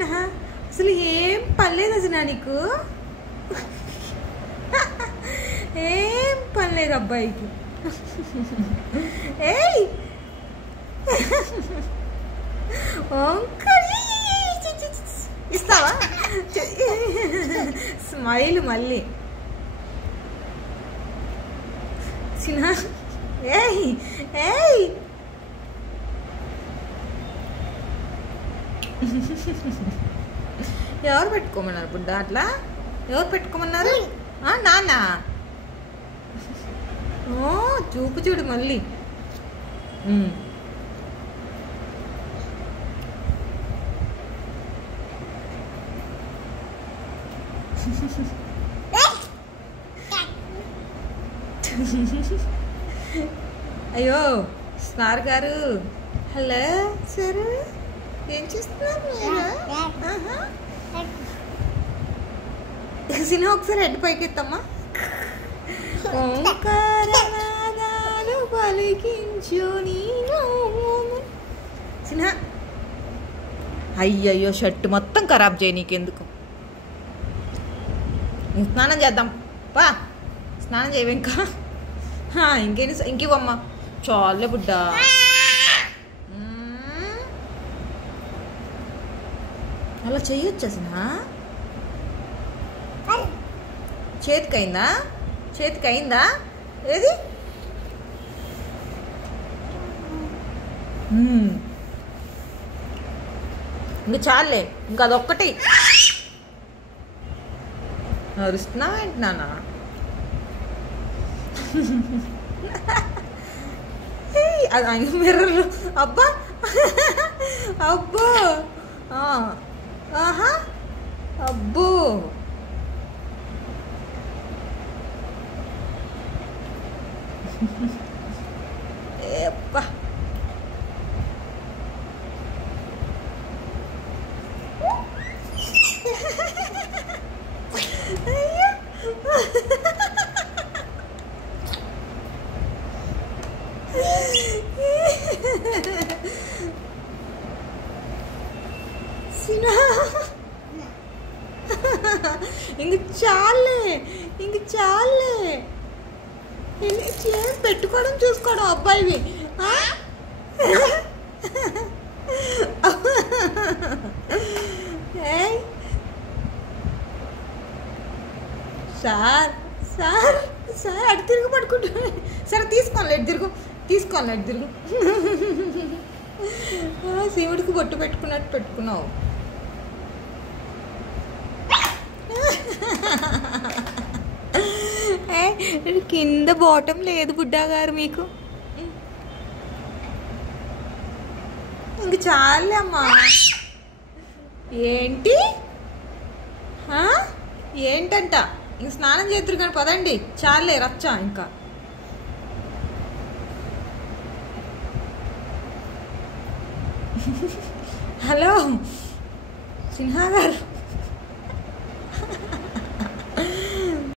సిన్హ అసలు ఏం పర్లేదు అసలు నీకు ఏం పర్లేదు అబ్బాయికి. ఏయ్ ఇస్తావా స్మైల్ మళ్ళీ సిన్హ. ఏయ్ ఏయ్ ఎవరు పెట్టుకోమన్నారు బుడ్డ అట్లా? ఎవరు పెట్టుకోమన్నారు? నాన్న. ఓ చూపు చూడు మళ్ళీ. అయ్యో స్నార్ గారు. హలో సార్, ఏం చేస్తున్నారు మీరు? సినిమా ఒకసారి హెడ్ పైకి ఎత్తమ్మా. ఓంకారనాదాలు పలికించు సిన్హా. అయ్యయ్యో షర్ట్ మొత్తం ఖరాబ్ చేయి, నీకెందుకు? స్నానం చేద్దాం పా. స్నానం చేయవు ఇంకా? ఇంకేవమ్మా చాలే బుడ్డ. అలా చెయ్యొచ్చు అసలు. చేతికైందా? చేతికైందా? ఏది? ఇంక చాలే, ఇంకా అదొక్కటి. అరుస్తున్నావా ఏంటి నాన్న? అది మిర్రర్. అబ్బా అబ్బో ఆహా అబ్బో. ఏప్పా ఇంక చాలే, ఇంక చాలే. పెట్టుకోవడం చూసుకోవడం అబ్బాయివి. సార్ సార్ సార్ అటు తిరుగు పడుకుంటా. సరే తీసుకోవాలి, ఎటు తిరుగు, తీసుకోవాలి, ఎటు తిరుగు. శివుడికి బొట్టు పెట్టుకున్నట్టు పెట్టుకున్నావు. కింద బాటం లేదు బుడ్డా గారు మీకు. ఇంక చాలే అమ్మా. ఏంటి ఏంటంట? ఇంక స్నానం చేద్దరు కానీ పదండి, చాలే రచ్చ. ఇంకా హలో సిన్హా గారు.